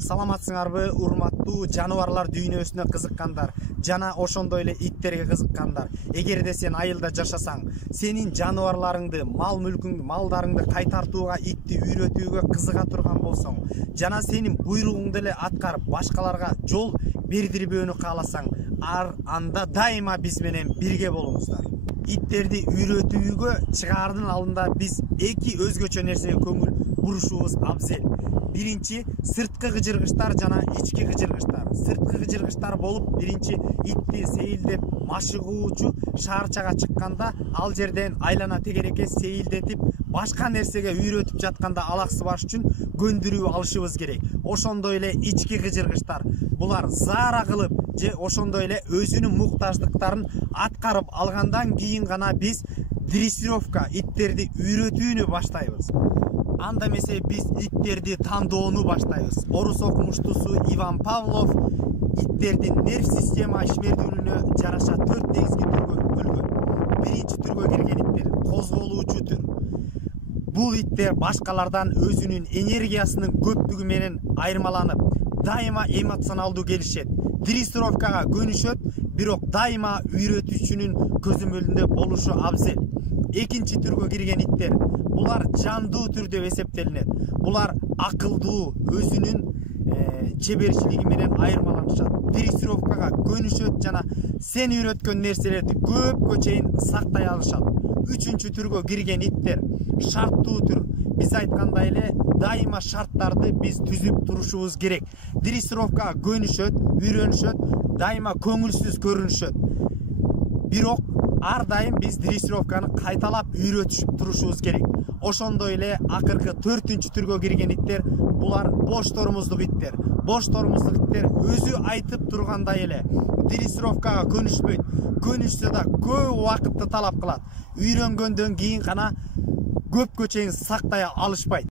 Саламатсыңарбы, урматтуу жаныбарлар дүйнөсүнө кызыккандар жана ошондой эле иттерге кызыккандар. Эгерде сен айылда жашасаң, сенин жаныбарларыңды, мал-мүлкүңдү, малдарыңды кайтартууга, итти үйрөтүүгө кызыга турган болсоң, жана сенин буйругуңду эле аткарып, башкаларга жол бердирбөөнү кааласаң, анда дайыма биз менен бирге болуңуздар. Иттерди үйрөтүүгө чыгаардын алдында биз эки өзгөчө нерсеге көңүл бурушубуз абзел. Биринчи сырткы кыжыргычтар жана ички кыжыргычтар. Сырткы кыжыргычтар болуп, биринчи итти сейилдеп машыгуучу шаарчага чыкканда, ал жерден айлана тегереке сейилдетип, башка нерсеге үйрөтүп жатканда алаксыбаш үчүн көндүрүү алышыбыз керек. Ошондой эле ички кыжыргычтар. Булар заара кылып же ошондой эле өзүнүн муктаждыктарын аткарып алгандан кийин гана биз дрессировка, иттерди үйрөтүүнү баштайбыз. Анда эмесе биз иттерди тандоону баштайбыз. Орус окумуштуусу Иван Павлов иттердин нерв система ишмердүүлүгүнө жараша 4 негизги түргө бөлгөн. Биринчи түргө кирген иттер козголуучу түр. Бул иттер башкалардан өзүнүн энергиясынын көптүгү менен айырмаланып, дайыма эмоционалдуу келишет. Дрессировкага көнүшөт, бирок дайыма үйрөтүүчүнүн көзөмөлүндө болушу абзел. Экинчи түргө кирген иттер булар жандуу түр деп эсептелинет. Булар акылдуу, өзүнүн чеберчилиги менен айырмаланышат. Дрессировкага көнүшөт жана сен үйрөткөн нерселерди көпкө чейин сактай алышат. Үчүнчү түргө кирген иттер шарттуу түр. Биз айткандай эле дайыма шарттарды биз түзүп турушубуз керек. Дрессировкага көнүшөт, үйрөнүшөт, дайыма көңүлсүз көрүнүшөт. Бирок ар дайым биз дрессировканы кайталап үйрөтүшүп турушубуз керек. Ошондой эле акыркы 4-түнчү түргө кирген иттер булар бош тормуздук иттер. Бош тормуздук иттер өзү айтып тургандай эле дрессировкага көнүшпөйт. Көнүшсө да көп убакытты талап кылат. Үйрөнгөндөн кийин гана көпкө чейин сактай алышпайт.